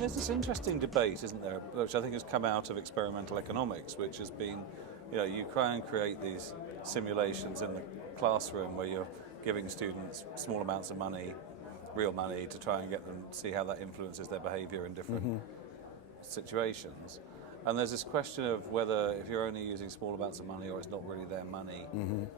there's this interesting debate, isn't there, which I think has come out of experimental economics, which has been, you try and create these simulations in the classroom where you're giving students small amounts of money, real money, to try and get them to see how that influences their behaviour in different situations. And there's this question of whether, if you're only using small amounts of money or it's not really their money,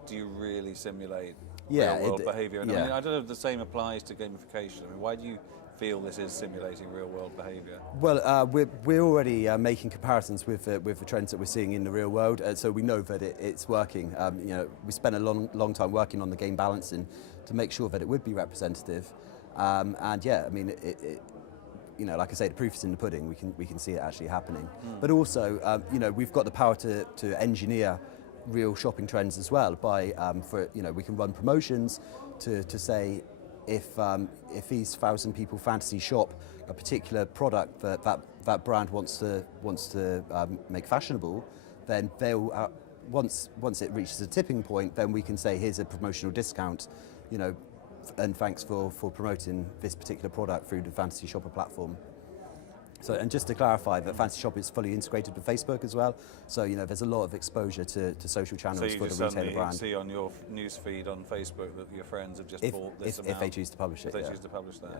do you really simulate real-world behaviour? And I mean, I don't know if the same applies to gamification. I mean, why do you feel this is simulating real-world behaviour? Well, we're already making comparisons with the trends that we're seeing in the real world, so we know that it's working. We spent a long time working on the game balancing to make sure that it would be representative. And yeah, I mean, like I say, the proof is in the pudding. We can see it actually happening. But also, we've got the power to engineer real shopping trends as well. By we can run promotions to say if these 1,000 people fantasy shop a particular product that brand wants to make fashionable, then they'll once it reaches a tipping point, then we can say here's a promotional discount, and thanks for promoting this particular product through the Fantasy Shopper platform. So, and just to clarify, that Fantasy Shopper is fully integrated with Facebook as well. So, there's a lot of exposure to social channels for the retailer brand. So you see on your news feed on Facebook that your friends have just bought this amount? If they choose to publish it, If they choose to publish that,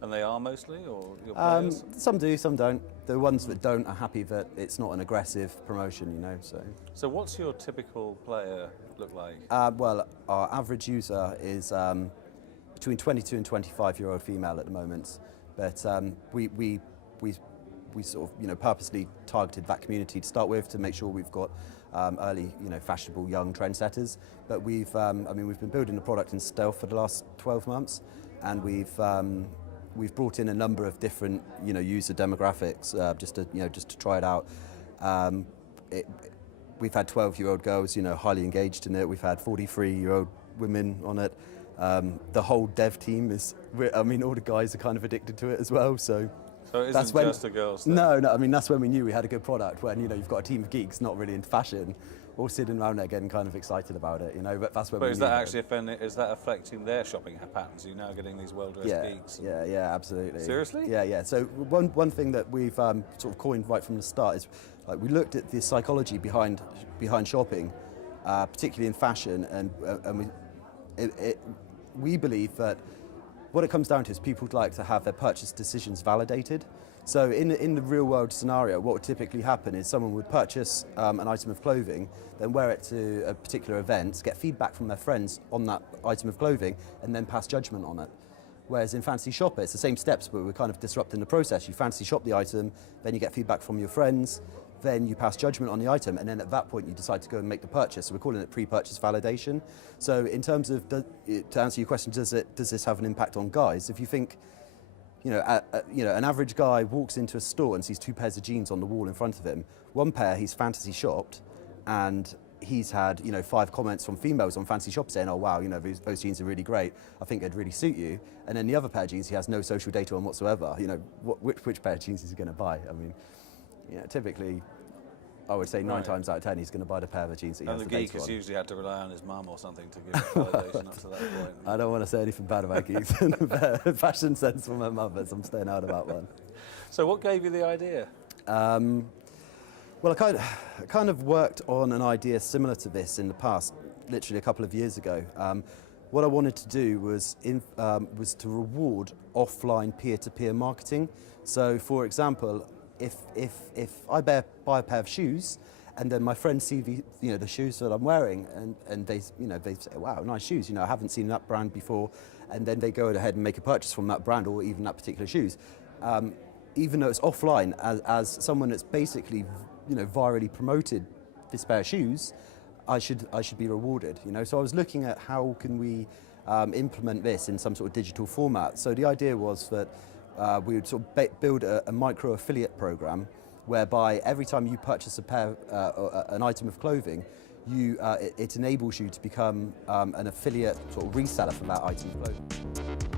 And they are mostly, or your players? Some do, some don't. The ones that don't are happy that it's not an aggressive promotion, So what's your typical player look like? Well, our average user is between 22 and 25-year-old female at the moment. But we sort of purposely targeted that community to start with to make sure we've got early fashionable young trendsetters. But we've been building the product in stealth for the last 12 months, and we've brought in a number of different user demographics just to try it out. We've had 12-year-old girls highly engaged in it. We've had 43-year-old women on it. The whole dev team all the guys are kind of addicted to it as well. So it isn't just a girls' thing? No. I mean, that's when we knew we had a good product. When you've got a team of geeks not really into fashion, all sitting around there getting kind of excited about it. But that's when. But is that affecting their shopping patterns? Are you now getting these well-dressed geeks? Yeah, absolutely. Seriously? Yeah. So one thing that we've sort of coined right from the start is we looked at the psychology behind shopping, particularly in fashion, and we believe that what it comes down to is people would like to have their purchase decisions validated. So in the real world scenario, what would typically happen is someone would purchase an item of clothing, then wear it to a particular event, get feedback from their friends on that item of clothing, and then pass judgment on it. Whereas in Fantasy Shopper, it's the same steps, but we're kind of disrupting the process. You fantasy shop the item, then you get feedback from your friends, then you pass judgment on the item, and then at that point you decide to go and make the purchase. So we're calling it pre-purchase validation. So in terms of, to answer your question, does this have an impact on guys? If you think, an average guy walks into a store and sees 2 pairs of jeans on the wall in front of him. One pair he's fantasy shopped, and he's had 5 comments from females on Fantasy Shop saying, oh wow, those jeans are really great, I think they'd really suit you. And then the other pair of jeans he has no social data on whatsoever. Which pair of jeans is he going to buy? I mean, typically, I would say 9 times out of 10 he's going to buy the pair of jeans that he has the data on. And the geek has usually had to rely on his mum or something to give validation up to that point. I don't want to say anything bad about geeks. Fashion sense from my mother, so I'm staying out of that one. So what gave you the idea? Well, I kind of worked on an idea similar to this in the past, literally a couple of years ago. What I wanted to do was to reward offline peer-to-peer marketing. So, for example, if I buy a pair of shoes, and then my friends see the shoes that I'm wearing, and they say, wow, nice shoes. I haven't seen that brand before, and then they go ahead and make a purchase from that brand or even that particular shoes. Even though it's offline, as someone that's basically virally promoted this pair of shoes, I should be rewarded. So I was looking at how can we implement this in some sort of digital format. So the idea was that we would sort of build a micro affiliate program, whereby every time you purchase an item of clothing, it enables you to become an affiliate sort of reseller for that item of clothing.